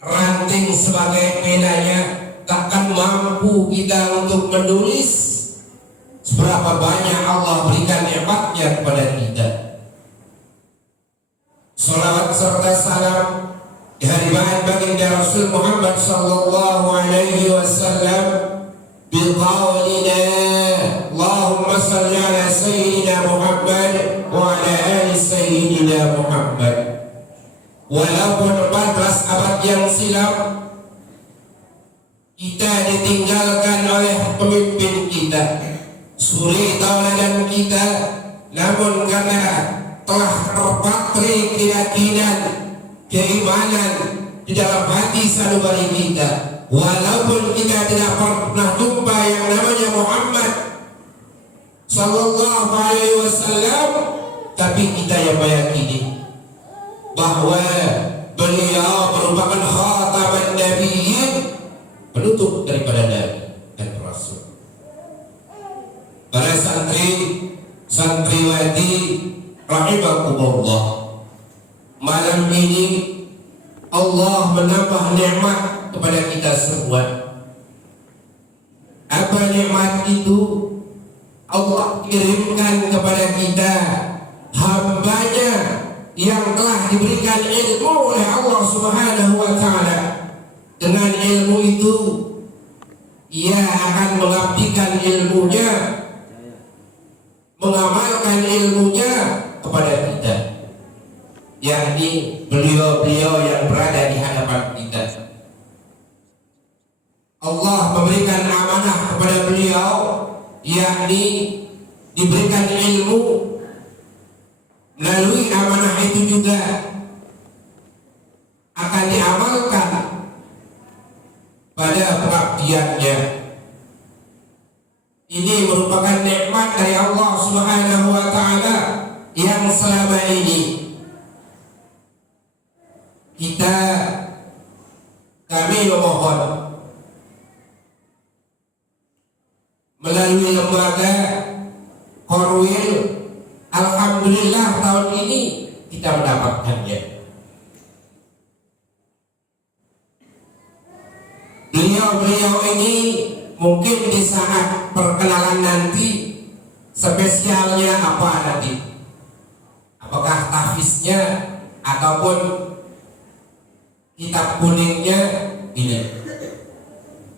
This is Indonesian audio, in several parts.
ranting sebagai penanya, takkan mampu kita untuk menulis seberapa banyak Allah berikan nikmatnya kepada kita. Salawat serta salam di hari bahagia baginda Rasul Muhammad sallallahu alaihi wasallam biqaulina Allahumma salli ala sayyidina Muhammad wa ala ali sayyidina Muhammad. Walaupun 14 abad yang silam kita ditinggalkan oleh pemimpin kita, suri tauladan kita, namun karena telah terpatri keyakinan, keimanan di dalam hati sanubari kita, walaupun kita tidak pernah jumpa yang namanya Muhammad sallallahu alaihi wasallam, tapi kita yang meyakini bahwa beliau merupakan khataman nabiyyin, penutup daripada nabi dan rasul. Para santri santriwati rahimakumullah, malam ini Allah menambah nikmat kepada kita semua. Apa nikmat itu? Allah kirimkan kepada kita hambanya yang telah diberikan ilmu oleh Allah Subhanahu wa ta'ala. Dengan ilmu itu ia akan mengabdikan ilmunya, mengamalkan ilmunya kepada kita, yakni beliau-beliau yang berada di hadapan kita. Allah memberikan amanah kepada beliau, yakni diberikan ilmu. Melalui amanah itu juga akan diamalkan pada pengabdiannya. Ini merupakan nikmat dari Allah Subhanahu wa ta'ala yang selama ini kami memohon melalui lembaga Korwil, alhamdulillah tahun ini kita mendapatkannya. Beliau-beliau ini mungkin di saat perkenalan nanti spesialnya apa nanti? Apakah tahfiznya ataupun kitab kuningnya ini?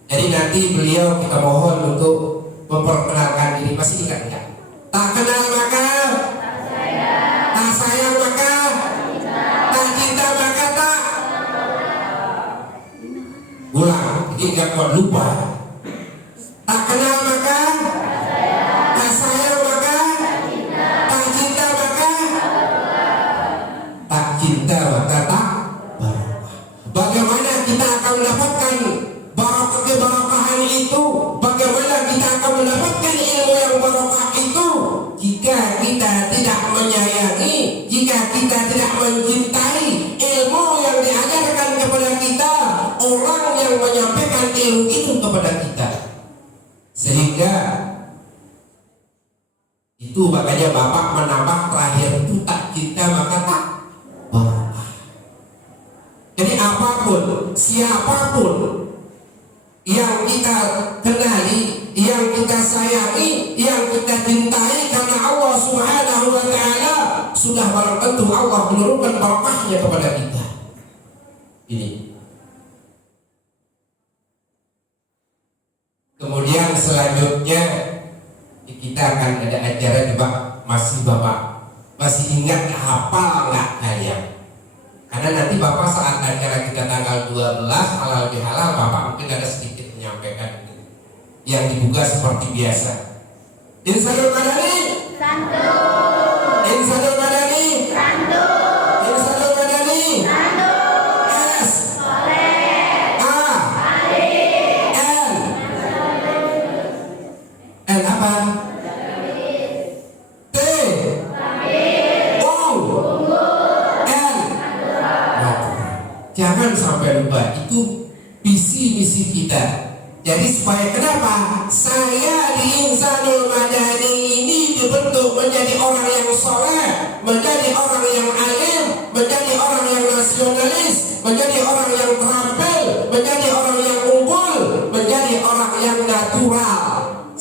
Jadi nanti beliau kita mohon untuk memperkenalkan diri. Masih ingat enggak? Tak kenal maka tak sayang, tak sayang maka tak cinta maka tak ulang. Ini enggak kuat lupa. Tak kenal maka tak sayang maka tak cinta maka tak cinta maka tak barokah. Bagaimana kita akan mendapatkan keberkahan itu? Bagaimana kita akan mendapatkan ilmu yang barokah itu jika kita tidak menyayangi, jika kita tidak mencintai ilmu yang diajarkan kepada kita, orang yang menyampaikan ilmu itu kepada kita? Sehingga itu makanya Bapak menambah terakhir itu tak cinta maka tak barokah. Jadi apapun, siapapun yang kita kenali, yang kita sayangi, yang kita cintai karena Allah Subhanahu wa ta'ala, sudah barang tentu Allah menurunkan barakahnya kepada kita. Ini. Kemudian selanjutnya kita akan ada acara juga. Bapak masih ingat, hafal nggak kalian? Karena nanti Bapak saat acara kita tanggal 12 halal bihalal, Bapak mungkin ada sedikit menyampaikan yang dibuka seperti biasa. Insanul Madani Santun, Insanul Madani Santun, Insanul Madani Santun, S Soleh, A Alif, N apa? T Jangan sampai lupa, itu visi misi kita. Jadi supaya kenapa? Saya di Insanul Madani ini dibentuk menjadi orang yang soleh, menjadi orang yang alim, menjadi orang yang nasionalis, menjadi orang yang terampil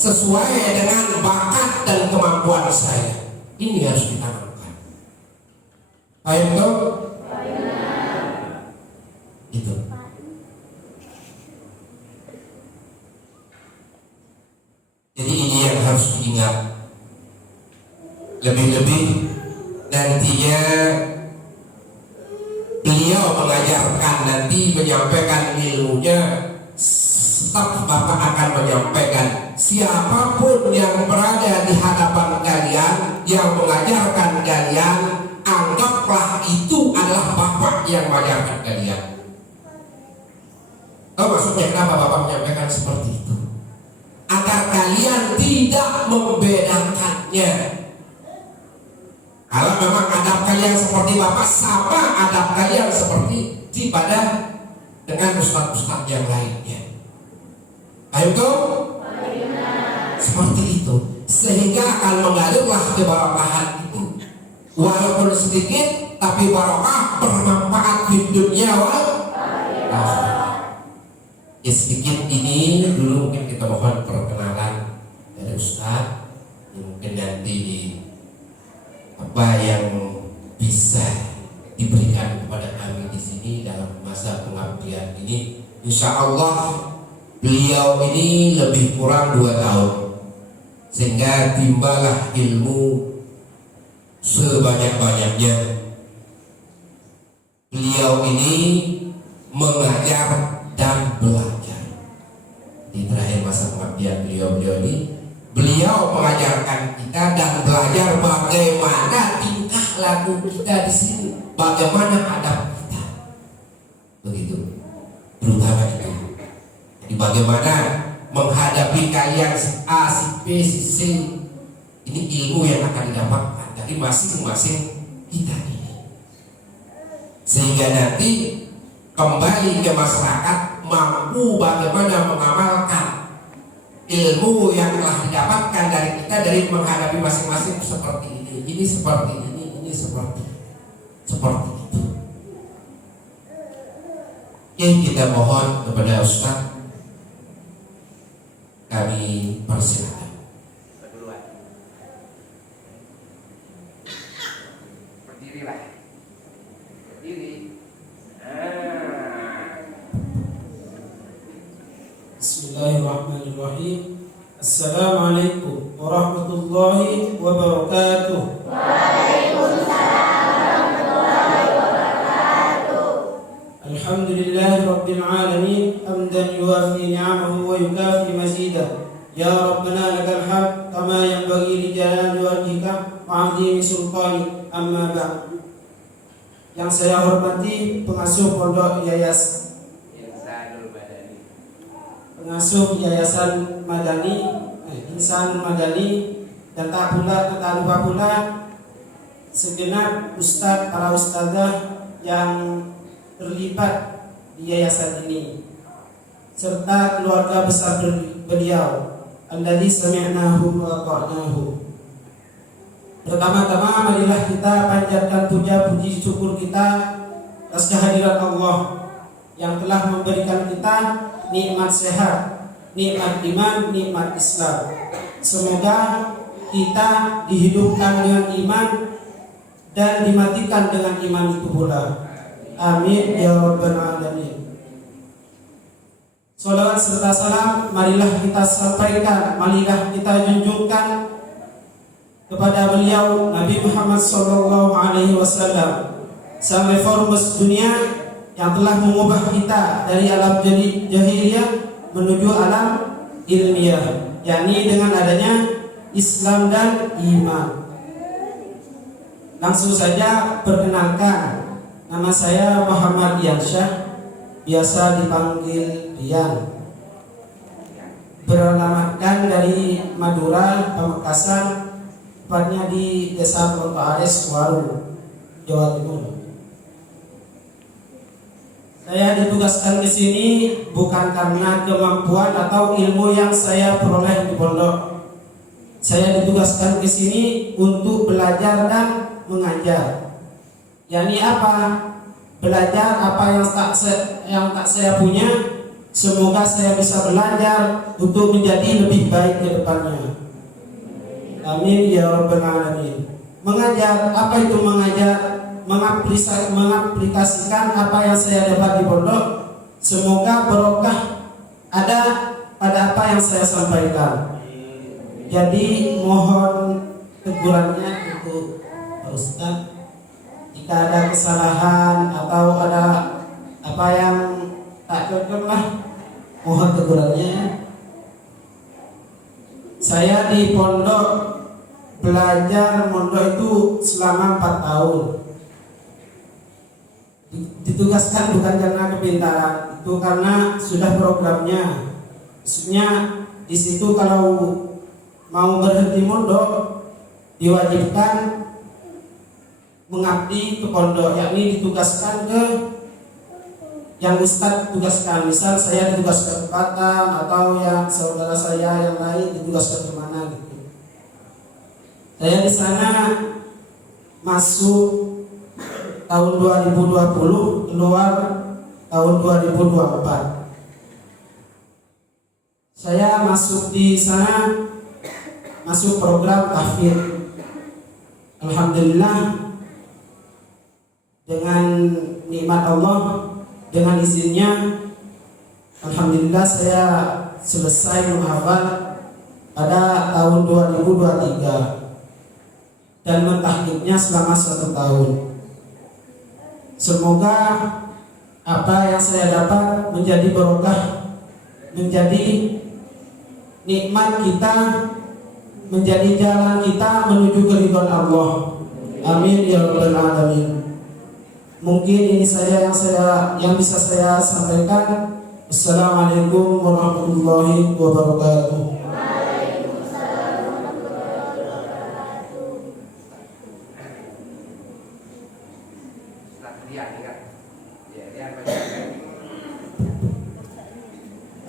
sesuai dengan bakat dan kemampuan saya. Ini harus ditanamkan. Paham toh? Itu. Jadi ini yang harus diingat. Lebih-lebih nantinya beliau mengajarkan, nanti menyampaikan ilmunya, staf Bapak akan menyampaikan siapapun yang berada di hadapan kalian yang mengajarkan kalian, anggaplah itu adalah Bapak yang mengajarkan kalian. Tahu maksudnya kenapa Bapak menyampaikan seperti itu? Agar kalian tidak membedakannya. Kalau memang adab kalian seperti Bapak, sama adab kalian seperti pada dengan ustaz-ustaz yang lainnya. Ayo tuh, seperti itu. Sehingga akan mengalirlah keberkahan itu. Walaupun sedikit, tapi barokah, bermanfaat di dunia wal akhirat. Ya, sedikit ini dulu mungkin kita mohon perkenalan dari Ustaz. Mungkin nanti apa yang bisa diberikan kepada kami di sini dalam masa pengabdian ini, insya Allah beliau ini lebih kurang 2 tahun, sehingga timbalah ilmu sebanyak-banyaknya. Beliau ini mengajar dan belajar. Di terakhir masa pengabdian beliau ini, beliau mengajarkan kita dan belajar bagaimana tingkah laku kita di sini, bagaimana adab kita. Begitu, terutama itu. Jadi bagaimana menghadapi kalian si A, si B, si C. Ini ilmu yang akan didapatkan dari masing-masing kita ini. Sehingga nanti kembali ke masyarakat mampu bagaimana mengamalkan ilmu yang telah didapatkan dari kita, dari menghadapi masing-masing seperti ini seperti ini seperti itu. Yang kita mohon kepada Ustaz, kami persilakan. Berdirilah. Berdiri. Bismillahirrahmanirrahim. Assalamualaikum warahmatullahi wabarakatuh. Waalaikumsalam warahmatullahi wabarakatuh. Alhamdulillahi rabbil alamin, hamdan yuwafi ni'amahu wa yukafi mazidah. Ya Rabbana lakal hamd kama yanbaghi li jalali wajhika wa 'azimi sultani. Amma ba'd. Yang saya hormati pengasuh Pondok Yayasan Madani, Insan Madani, dan tak lupa pula segenap ustadz, para ustadzah yang terlibat di yayasan ini, serta keluarga besar beliau, alladzi sami'nahu wa ata'nahu. Pertama-tama marilah kita panjatkan puja puji syukur kita atas kehadiran Allah yang telah memberikan kita nikmat sehat, nikmat iman, nikmat Islam. Semoga kita dihidupkan dengan iman dan dimatikan dengan iman itu pula. Amin ya rabbal alamin. Salawat serta salam marilah kita sampaikan, marilah kita junjungkan kepada beliau Nabi Muhammad SAW, sang reformis dunia yang telah mengubah kita dari alam jahiliyah menuju alam ilmiah, yakni dengan adanya Islam dan iman. Langsung saja perkenalkan, nama saya Muhammad Yansyah, biasa dipanggil Dian. Beralamatkan dari Madura, Pamekasan, tepatnya di Desa Ponto Ares, Waru, Jawa Timur. Saya ditugaskan ke sini bukan karena kemampuan atau ilmu yang saya peroleh di pondok. Saya ditugaskan ke sini untuk belajar dan mengajar. yakni apa? Belajar apa yang tak saya punya, Semoga saya bisa belajar untuk menjadi lebih baik ke depannya. Amin ya rabbal alamin. Mengajar, apa itu mengajar? Mengaplikasikan apa yang saya dapat di pondok. Semoga barokah ada pada apa yang saya sampaikan. Jadi mohon tegurannya untuk Pak Ustaz. Jika ada kesalahan atau ada apa yang tak cocok lah, mohon tegurannya. Saya di pondok belajar mondok itu selama 4 tahun. Ditugaskan bukan karena kepintaran, itu karena sudah programnya. Maksudnya di situ kalau mau berhenti mondok diwajibkan mengabdi ke pondok, yakni ditugaskan ke yang Ustadz tugaskan. Misal saya ditugaskan ke Batam atau yang saudara saya yang lain ditugaskan ke mana gitu. Saya di sana masuk tahun 2020, keluar tahun 2024. Saya masuk di sana masuk program tahfidz. Alhamdulillah dengan nikmat Allah, dengan izinnya, alhamdulillah saya selesai menghafal pada tahun 2023 dan mentahfidnya selama 1 tahun. Semoga apa yang saya dapat menjadi barokah, menjadi nikmat kita, menjadi jalan kita menuju keridhaan Allah. Amin ya rabbal alamin. Mungkin ini yang bisa saya sampaikan. Assalamualaikum warahmatullahi wabarakatuh.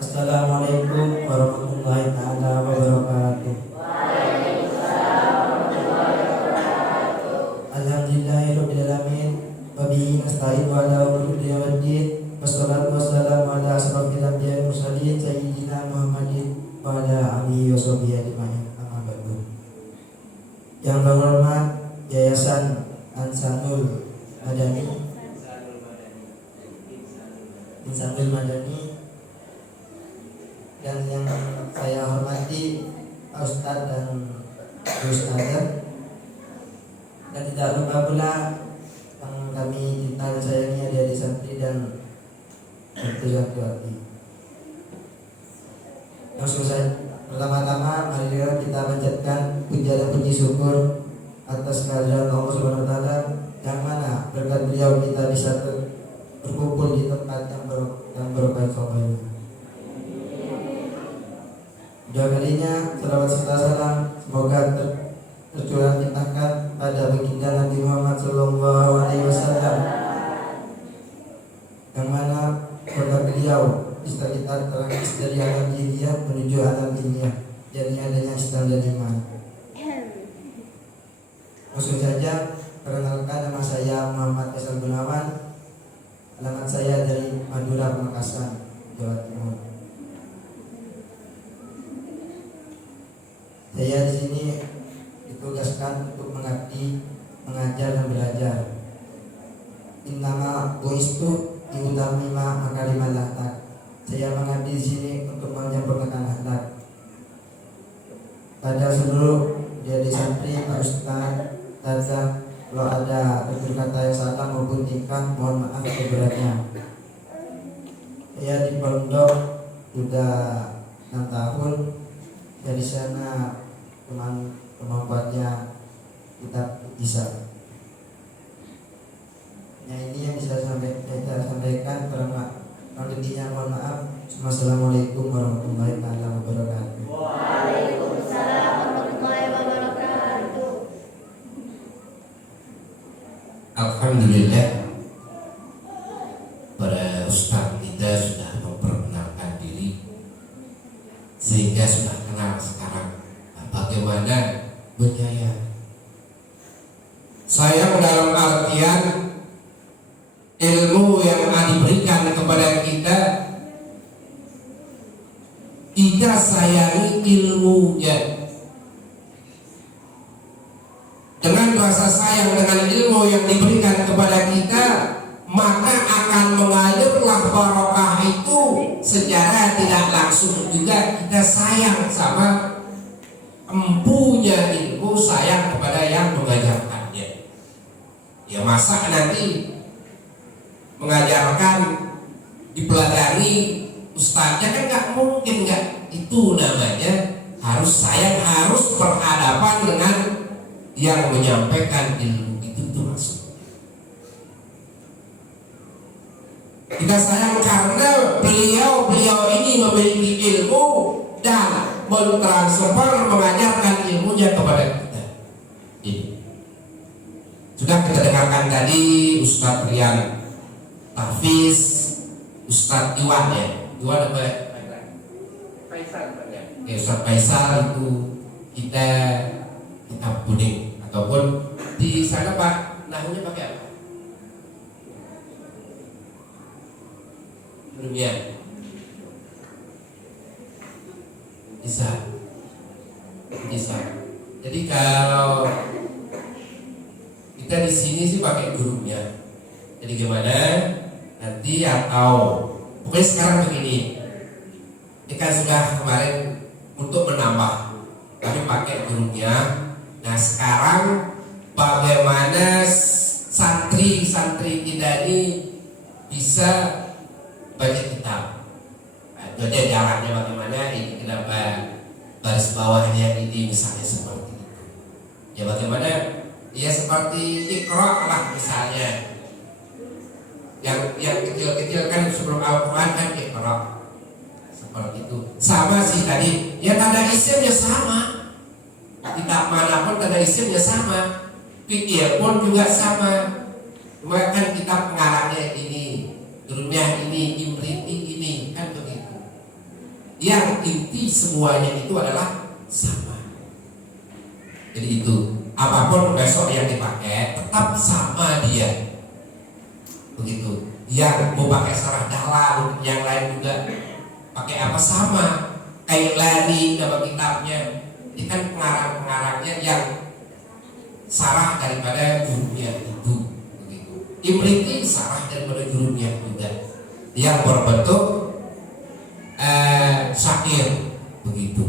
Assalamualaikum warahmatullahi taala wabarakatuh. Alhamdulillahirabbil alamin. Wabihi nasta'in wa ala umuri dunya waddin. Wassalatu wassalamu ala asrofil anbiya'i wal mursalin sayyidina Muhammadin wa ala alihi wa sahbihi ajma'in. Amma ba'du. Yang terhormat Yayasan Insanul Madani, Insanul Madani, dan yang saya hormati Ustadz dan Ustadzah, dan tidak lupa pula yang kami cinta dan sayangi adik-adik santri dan santriwati. Langsung saja, pertama-tama mari kita panjatkan puja dan puji syukur atas kehadiran Allah Subhanahu wa taala, yang mana berkat beliau kita bisa berkumpul di tempat yang berkah ini. Dua kalinya selawat serta salam semoga tercurah limpahkan pada baginda Nabi Muhammad Sallallahu Alaihi Wasallam, yang mana berkat beliau bisa kita terangkis dari alam jahiliyah menuju alam ilmiah, jadi adanya Islam dan iman. Langsung saja, perkenalkan, nama saya Muhammad Faisal Gunawan. Alamat saya dari Madura, Pamekasan, Jawa Timur. Saya di sini ditugaskan untuk mengabdi, mengajar dan belajar. Innama buistu diutamima makarimal akhlak. Saya mengabdi di sini untuk menyampaikan akhlak pada seluruh jadi santri, Pak Ustaz, Tazah. Kalau ada tutur kata yang salah maupun tingkah, mohon maaf keberatnya. Saya di pondok sudah 6 tahun. Dari sana kemampuannya kita bisa. Nah, ini yang bisa saya sampaikan. Kurang lebihnya mohon maaf. Wassalamualaikum warahmatullahi wabarakatuh. Waalaikumsalam warahmatullahi wabarakatuh. Alhamdulillah, para ustaz kita sudah memperkenalkan diri sehingga sudah kenal sekarang bagaimana berjaya. Sayang dalam artian ilmu yang diberikan kepada kita kita sayangi ilmunya. Dengan rasa sayang dengan ilmu yang diberikan kepada kita, maka akan mengalirlah barokah itu secara tidak langsung juga. Kita sayang sama empunya ilmu, sayang kepada yang mengajarkannya. Ya masa nanti mengajarkan dipelajari ustaznya kan nggak mungkin, nggak. Itu namanya harus sayang, harus berhadapan dengan yang menyampaikan ilmu itu maksud. Kita sayang karena beliau ini memiliki ilmu dan mentransfer, mengajarkan ilmunya kepada kita. Ini sudah kita dengarkan tadi Ustadz Rian Tafiz, Ustadz Iwan ya, Iwan apa? Faisal. Ustadz Faisal itu kita kitab kuning ataupun di sana Pak nahunya pakai apa? Ilmiah. Bisa. Jadi kalau kita di sini sih pakai gurunya. Jadi gimana? Nanti atau pokoknya sekarang begini. Ini kan sudah kemarin untuk menambah, kami pakai gurunya. Nah sekarang bagaimana santri-santri kita ini bisa baca kitab? Nah, itu aja jalannya bagaimana. Ini kenapa baris bawahnya ini misalnya seperti itu. Ya bagaimana? Ya seperti Iqra lah misalnya. Yang kecil-kecil kan sebelum Al-Quran kan Iqra. Seperti itu. Sama sih tadi. Ya tanda isimnya sama. Kitab manapun tanda isimnya sama. Fikih pun juga sama. Cuma kan kitab pengarangnya ini, ilmiah ini, imriti ini, kan begitu. Yang inti semuanya itu adalah sama. Jadi itu, apapun besok yang dipakai tetap sama dia. Begitu. Yang mau pakai sarah dalam, yang lain juga pakai apa sama. Kayak Lani nama kitabnya. Ini kan pengarang-pengarangnya yang sarah daripada gurunya itu. Begitu. Imriti sarah daripada gurunya juga. Yang berbentuk syair. Begitu.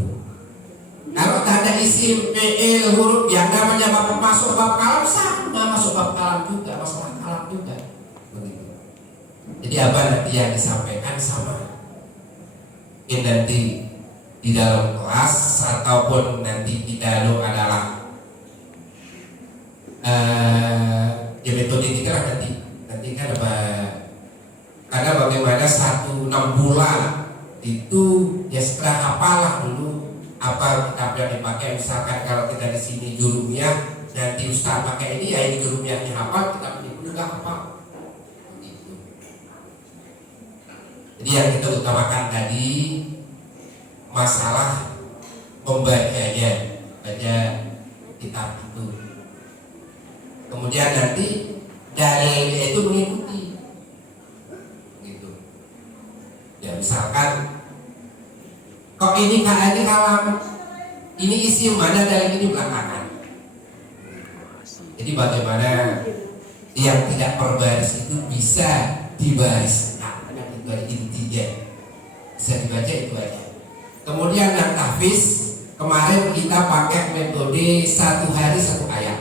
Kalau tanda isim, fi'il, huruf yang namanya bab masuk bab kalam sama, masuk bab kalam juga, masalah kalam juga. Begitu. Jadi apa nanti yang disampaikan sama. Mungkin nanti di dalam kelas ataupun nanti kita adalah ya metode kita lah nanti kan apa, karena bagaimana 1-6 bulan itu ya setelah hafalah dulu apa kitab yang dipakai. Misalkan kalau kita di sini jurumnya, nanti ustaz pakai ini ya ini jurumnya hafal, kitab ini pun juga hafal. Begitu. Jadi yang kita utamakan tadi masalah pembacanya, baca kitab itu. Kemudian nanti dalilnya itu mengikuti. Gitu. Ya misalkan kok ini kayaknya kalam, ini isi mana dalil ini belakangan. Jadi bagaimana yang tidak berbaris itu bisa dibariskan, itu intinya. Bisa dibaca itu aja. Kemudian yang tahfiz, kemarin kita pakai metode 1 hari 1 ayat.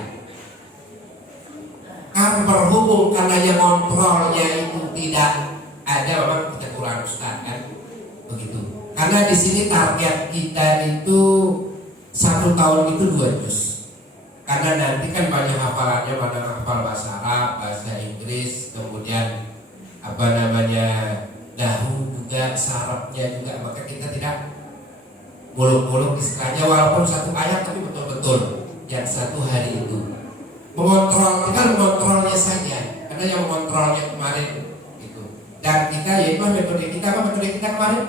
Kan berhubung karena yang kontrolnya itu tidak ada, memang kita kurang ustaz kan, begitu. Karena di sini target kita itu 1 tahun itu 2 juz. Karena nanti kan banyak hafalannya, pada hafal bahasa Arab, bahasa Inggris, kemudian apa namanya dahu juga, sarafnya juga, maka kita tidak muluk-muluk istilahnya, walaupun 1 ayat tapi betul-betul yang 1 hari itu. Mengontrol, kita mengontrolnya saja, karena yang mengontrolnya kemarin itu. Dan kita yaitu metode kita, apa metode kita kemarin?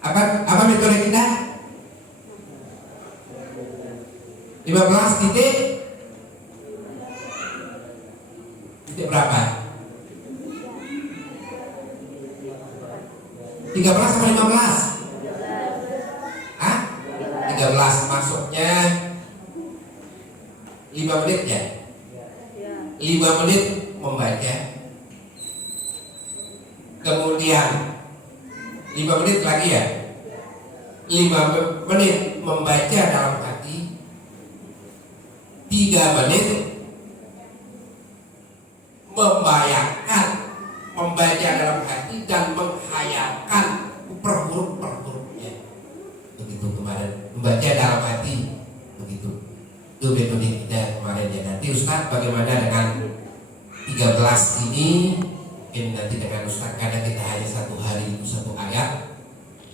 Apa metode kita? 15 titik berapa? 13 sama 15? Hah? 13 masuknya 5 menit ya? 5 menit membaca. Kemudian 5 menit lagi ya? 5 menit membaca dalam hati. 3 menit membayangkan, membaca dalam hati dan menghayalkan per hurufnya. Begitu kemarin, membaca dalam hati. Begitu. Itu metode kita kemarin ya. Nanti Ustaz bagaimana dengan 13 ini? Mungkin nanti dengan Ustaz, karena kita hanya 1 hari itu 1 ayat.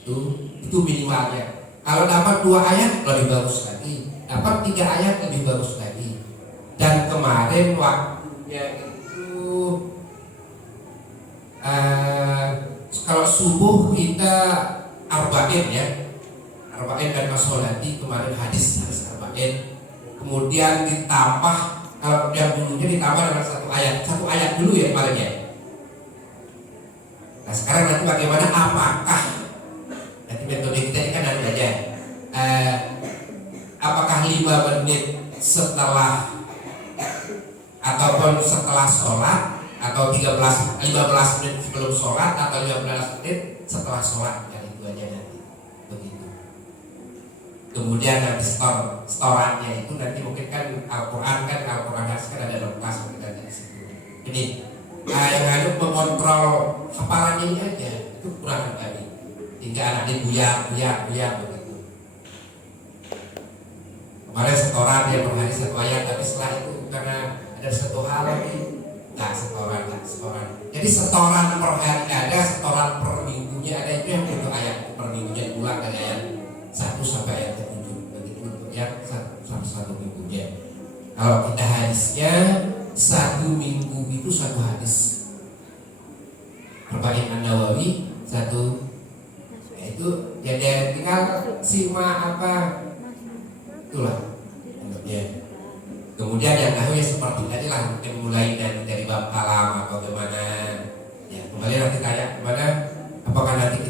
Itu minimalnya. Kalau dapat 2 ayat lebih bagus lagi. Dapat 3 ayat lebih bagus lagi. Dan kemarin waktunya itu kalau subuh kita arba'in ya, arba'in dan masolati, kemarin hadis arba'in. Kemudian ditambah, kalau yang dulunya ditambah dengan 1 ayat dulu ya kemarin ya. Nah sekarang nanti bagaimana, apakah nanti metode kita ini kan nanti aja apakah 5 menit setelah ataupun setelah sholat, atau 15 menit sebelum sholat, atau 15 menit setelah sholat, kan itu aja nanti. Begitu. Kemudian nanti storannya itu nanti mungkin kan Al-Quran kan ada notas kita di situ. Jadi yang harus mengontrol hafalan ini aja itu kurang kali. Hingga anak buya begitu. Kemarin setoran dia per hari 1 ayat, tapi setelah itu karena ada 1 hal lagi nggak setoran. Jadi setoran per hari ada, setoran per minggunya ada, itu yang untuk ayat per minggunya diulang dari ayat 1 sampai ayat 7 begitu untuk yang satu minggunya. Kalau kita hadisnya 1 minggu itu 1 hadis. Arba'in An-Nawawi 1, yaitu ya tinggal simak apa itulah ya. Kemudian yang tahu ya seperti tadi lah, mungkin mulai dari bab kalam atau bagaimana ya, kembali nanti tanya kemana, apakah nanti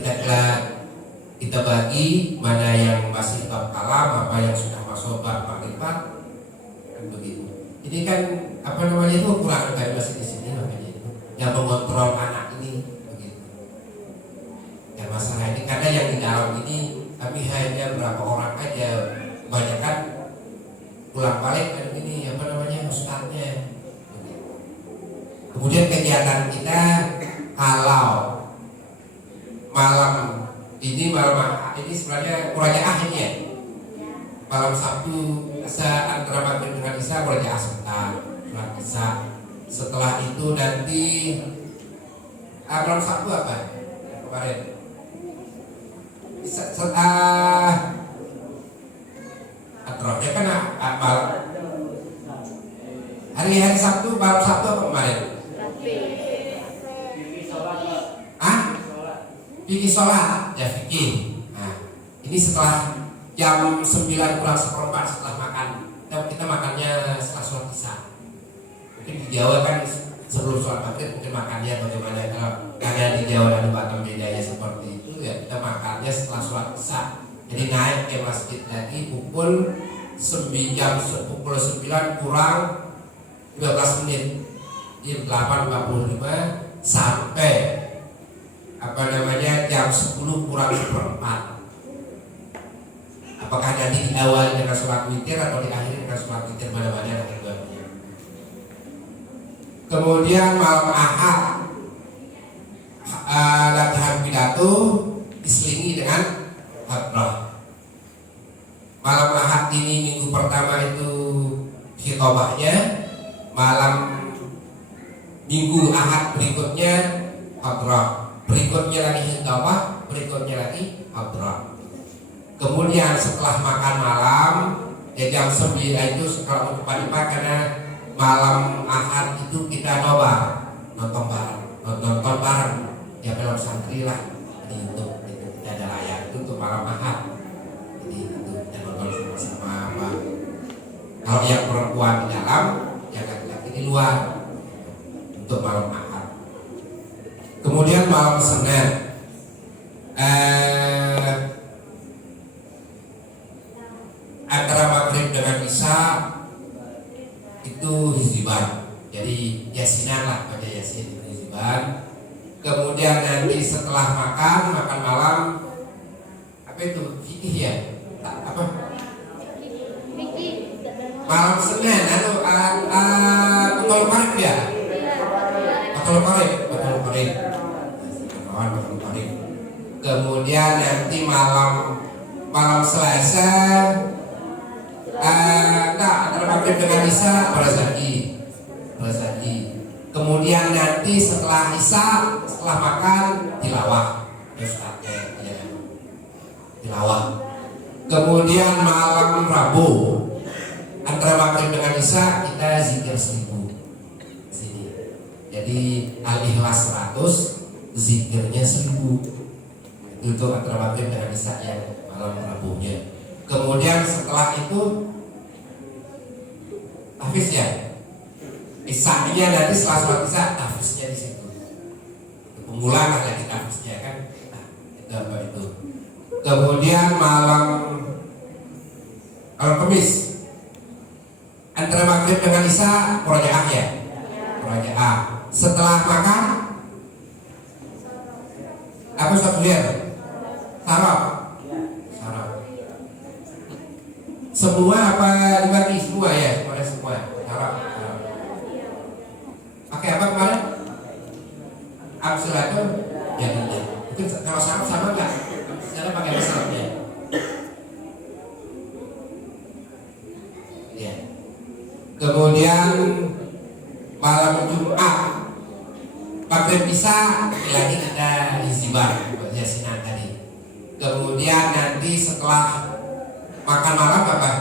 kita bagi mana yang masih bab kalam, apa yang sudah masuk bab makrifat, kan begitu. Ini kan apa namanya itu kurang dari masih di sini, makanya itu yang mengontrol anak ini begitu. Ya masalah ini karena yang di dalam ini kami hanya berapa orang aja, kebanyakan pulang balik kan ini apa namanya ustadznya. Kemudian kegiatan kita kalau malam ini sebenarnya murajaah ini ya. Malam Sabtu antara maghrib dengan isya murajaah sebentar, sholat isya. Setelah itu nanti malam Sabtu apa kemarin? Atrofnya kan hari Sabtu, malam Sabtu apa kemarin? Fikih sholat, ya fikih. Nah, ini setelah jam 9 kurang 1/4 setelah makan. Kita makannya setelah sholat isya. Mungkin di Jawa kan sebelum sholat maghrib mungkin makannya bagaimana, karena di Jawa ada Batam bedanya seperti itu ya, kita makannya setelah sholat isya. Jadi naik ke masjid lagi pukul 9 kurang 15 menit, di 8.45 sampai jam 10 kurang 1/4. Apakah nanti diawali dengan sholat witir atau diakhiri dengan sholat witir, mana-mana keduanya. Kemudian malam Ahad latihan pidato diselingi dengan hadrah. Malam Ahad ini minggu pertama itu khitobahnya, malam minggu Ahad berikutnya hadrah, berikutnya lagi khitobah, berikutnya lagi hadrah. Kemudian setelah makan malam ya jam 9 itu kalau untuk pagi-pagi, karena malam Ahad itu kita nonton bareng ya, film santri lah di YouTube itu kita ada layar itu untuk malam Ahad. Jadi itu kita nonton sama-sama apa. Kalau yang perempuan di dalam, yang laki-laki di luar untuk malam Ahad. Kemudian malam Senin biasa kewajiban. Kemudian nanti setelah makan malam apa itu fikih ya? Apa? Malam Senin betul karib ya? Betul karib. Kemudian nanti malam Selasa antara maghrib dengan isya berzaki. Kemudian nanti setelah isya, setelah makan tilawah. Tilawah. Kemudian malam Rabu antara maghrib dengan isya kita zikir 1000. Sini. Jadi Al-Ikhlas 100, zikirnya 1000. Itu antara maghrib dengan isya yang malam Rabunya. Kemudian setelah itu tahfiz ya. Isya-nya nanti setelah sholat isya tahfiznya di situ. Pengulangan lagi tahfiznya kan. Nah, itu apa itu. Kemudian malam Kamis antara maghrib dengan isya murojaah ya. Murojaah. Setelah makan apa Ustaz lihat? Sarap. Semua apa dibagi semua ya? Semua. Sarap. Pakai apa kemarin? Absolator. Ya. Itu kalau sama enggak? Sekarang pakai masalahnya. Ya. Kemudian malam Jumat maghrib isya lagi kita istighfar buat yasinan tadi. Kemudian nanti setelah makan malam apa?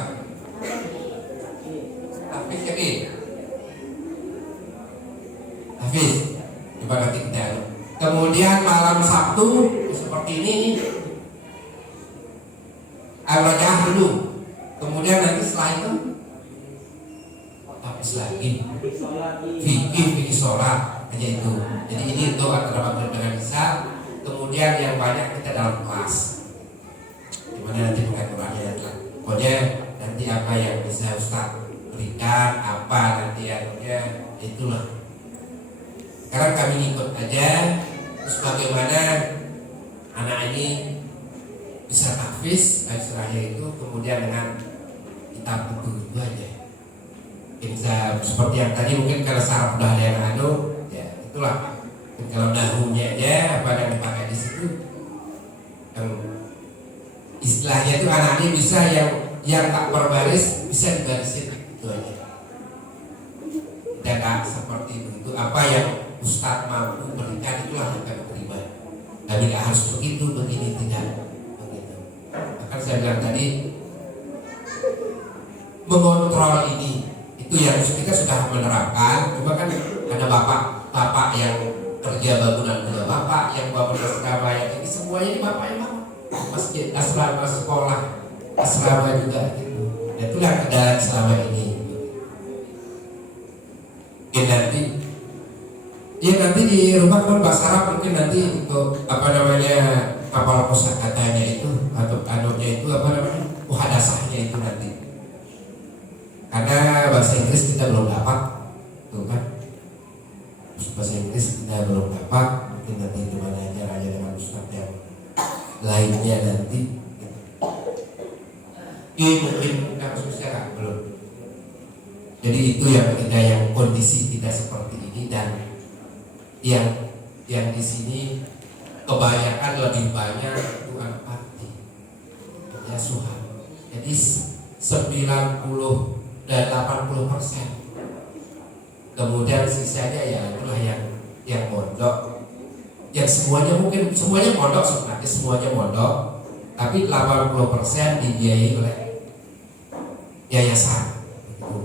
Hafiz. Coba nanti kita. Kemudian malam Sabtu seperti ini Al-Rajah dulu. Kemudian nanti setelah itu habis lagi fikih sholat aja itu. Jadi ini untuk antara maghrib dengan isya. Kemudian yang banyak kita dalam kelas. Gimana nanti pengaturannya? Pokoknya nanti apa yang bisa Ustaz berikan, apa nanti anunya itulah. Sekarang kami ikut aja terus bagaimana anak ini bisa tahfiz istilahnya itu, kemudian dengan kitab buku itu aja. Bisa seperti yang tadi mungkin kalau saraf udah ada yang ya itulah. Kalau dahunya aja apa yang dipakai di situ, yang istilahnya itu anak ini bisa yang tak berbaris bisa dibarisin itu aja. Tidak seperti itu. Apa yang Ustadz mampu berikan itulah yang kami terima. Tapi tidak harus begitu, begini tidak. Begitu. Akan saya bilang tadi mengontrol ini itu yang kita sudah menerapkan. Cuma kan ada bapak yang kerja bangunan juga bapak, yang bangunan asrama yang ini semuanya ini bapak yang masjid, asrama, sekolah, asrama juga gitu. Itulah keadaan selama ini. Nanti di rumah kan bahasa Arab mungkin nanti untuk kapal kosakatanya itu atau anunya itu muhadasahnya itu nanti. Karena bahasa Inggris kita belum dapat, tuh kan? Bahasa Inggris kita belum dapat, mungkin nanti gimana caranya dengan ustaz yang lainnya nanti. Mungkin khususnya belum. Jadi itu yang kondisi kita seperti ini, dan yang di sini kebanyakan lebih banyak itu anak panti, ya suhan. Jadi 90 dan 80%. Kemudian sisanya ya itulah yang mondok. Yang semuanya mondok sebenarnya, semuanya mondok, tapi 80% dibiayai oleh yayasan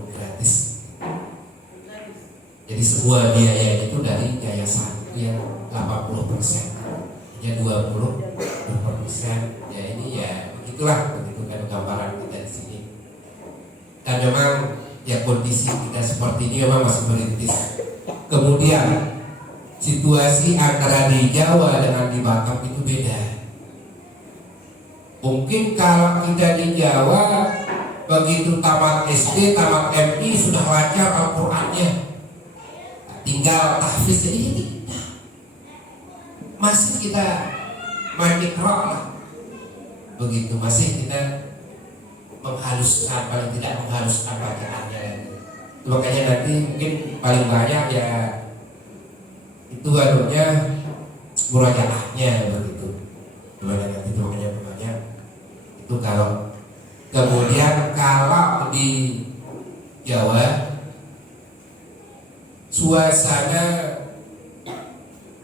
gratis. Jadi semua biaya itu dari yayasan itu yang 80%, ya 20%. Ya ini ya begitulah, begitu kan gambaran kita di sini. Dan memang ya kondisi kita seperti ini memang masih merintis. Kemudian situasi antara di Jawa dengan di Batam itu beda. Mungkin kalau kita di Jawa begitu tamat SD, tamat MI sudah lancar Al-Qur'annya. Di tinggal tahfiz jadi tidak. Masih kita main ikhra lah. Begitu, masih kita menghaluskan, paling tidak menghaluskan bacaannya. Makanya nanti mungkin paling banyak ya itu harusnya murajaahnya begitu. Nanti makanya banyak itu kalau kemudian kalau di Jawa suasana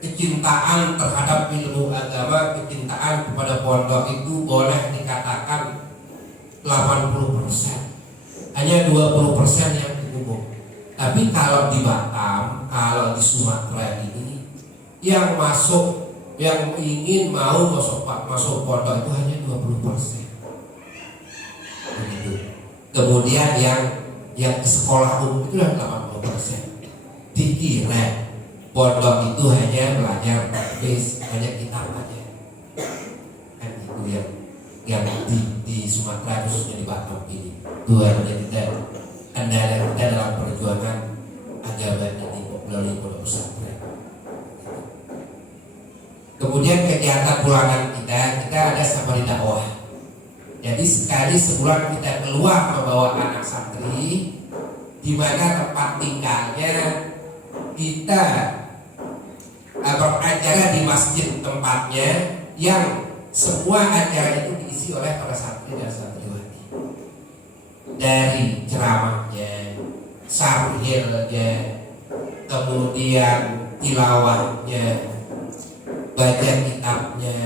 kecintaan terhadap ilmu agama, kecintaan kepada pondok itu boleh dikatakan 80%. Hanya 20% yang umum. Tapi kalau di Batam, kalau di Sumatera ini yang masuk, yang ingin mau masuk pondok itu hanya 20%. Begitu. Kemudian yang di sekolah umum itu 80%. Dikira pondok itu hanya belajar hadis, hanya kitab aja. Kan itu yang di Sumatera khususnya di Batam ini. Itu hanya kita kendala kita dalam perjuangan agama ini melalui pondok pesantren. Kemudian kegiatan bulanan kita ada safari dakwah. Jadi sekali sebulan kita keluar membawa anak santri, di mana tempat tinggalnya kita beracara di masjid tempatnya, yang semua acara itu diisi oleh para santri dan santriwati. Dari ceramahnya, sarhilnya, kemudian tilawahnya, baca kitabnya,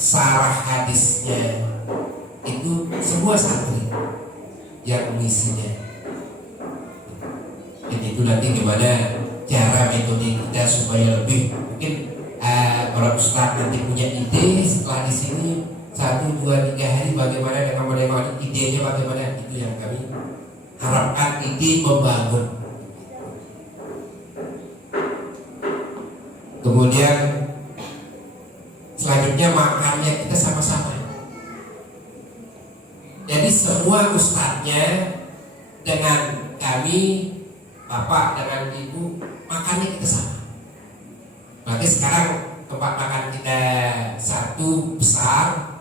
sarah hadisnya, itu semua santri yang mengisinya. Dan itu nanti gimana cara metode kita supaya lebih mungkin kalau Ustaz nanti punya ide setelah di sini 1, 2, 3 hari bagaimana dengan bagaimana idenya, bagaimana itu yang kami harapkan, ide membangun. Kemudian selanjutnya makannya kita sama-sama. Jadi semua ustadznya dengan kami, bapak dengan ibu, makannya kita sama. Berarti sekarang tempat makan kita satu besar,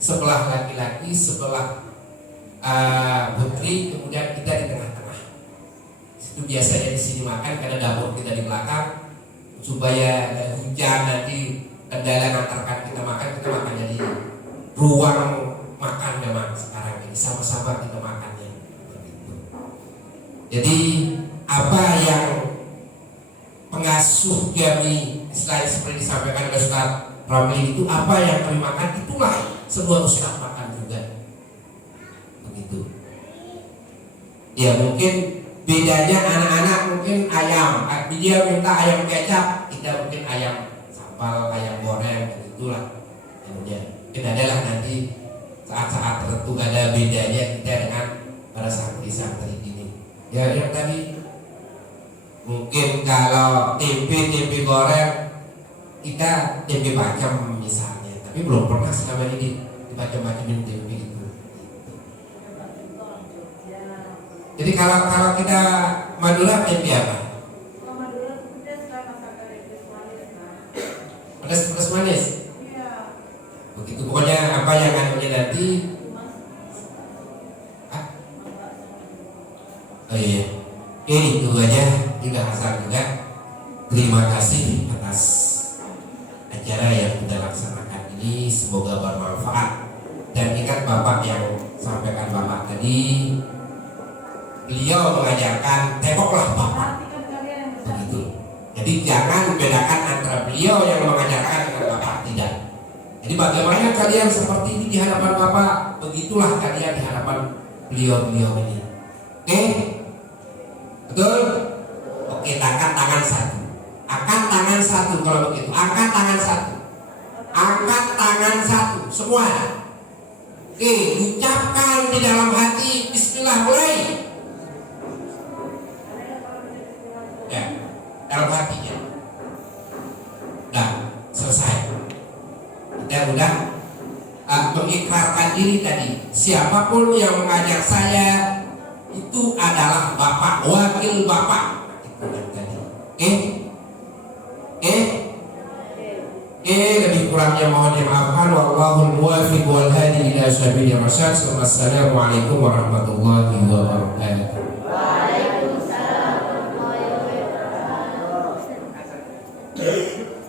sebelah laki-laki, sebelah putri, kemudian kita di tengah-tengah. Itu biasanya di sini makan karena dapur kita di belakang, supaya hujan nanti kendala antarkan kita makan jadi ruang makan memang sekarang ini sama-sama kita makannya. Jadi apa yang pengasuh kami selain seperti disampaikan oleh Ustaz Ramli itu, apa yang kami makan itulah semua Ustaz makan juga. Begitu. Ya mungkin bedanya anak-anak mungkin ayam, dia minta ayam kecap, kita mungkin ayam sambal, ayam goreng, itulah. Kemudian mungkin adalah nanti saat-saat tertentu ada bedanya kita dengan para santri-santri ini. Ya yang tadi mungkin kalau tempe goreng kita tempe bacem misalnya, tapi belum pernah selama ini dibacem-bacemin tempe itu. Jadi kalau kita Madura tempe apa? Pedas manis. Begitu pokoknya apa yang anunya nanti. Oh iya. Oke, itu aja. Tidak asal juga. Terima kasih atas acara yang kita laksanakan ini, semoga bermanfaat. Dan ingat Bapak yang sampaikan Bapak tadi, beliau mengajarkan tengoklah Bapak. Begitu. Jadi jangan bedakan antara beliau yang mengajarkan dengan Bapak, tidak. Jadi bagaimana kalian seperti ini di hadapan Bapak, begitulah kalian di hadapan beliau-beliau ini. Oke? Betul? Oke, angkat tangan satu. Angkat tangan satu kalau begitu. Angkat tangan satu. Angkat tangan satu. Semua. Oke, ucapkan di dalam hati Bismillah, mulai. Ya, dalam hatinya. Nah, selesai. Kita udah mengikrarkan diri tadi. Siapapun yang mengajar saya itu adalah Bapak, wakil Bapak. ingat tadi. Lebih kurangnya mohon dimaafkan. Wallahul muwaffiq wal hadi ila sabilir rasyad. Wassalamualaikum warahmatullahi wabarakatuh.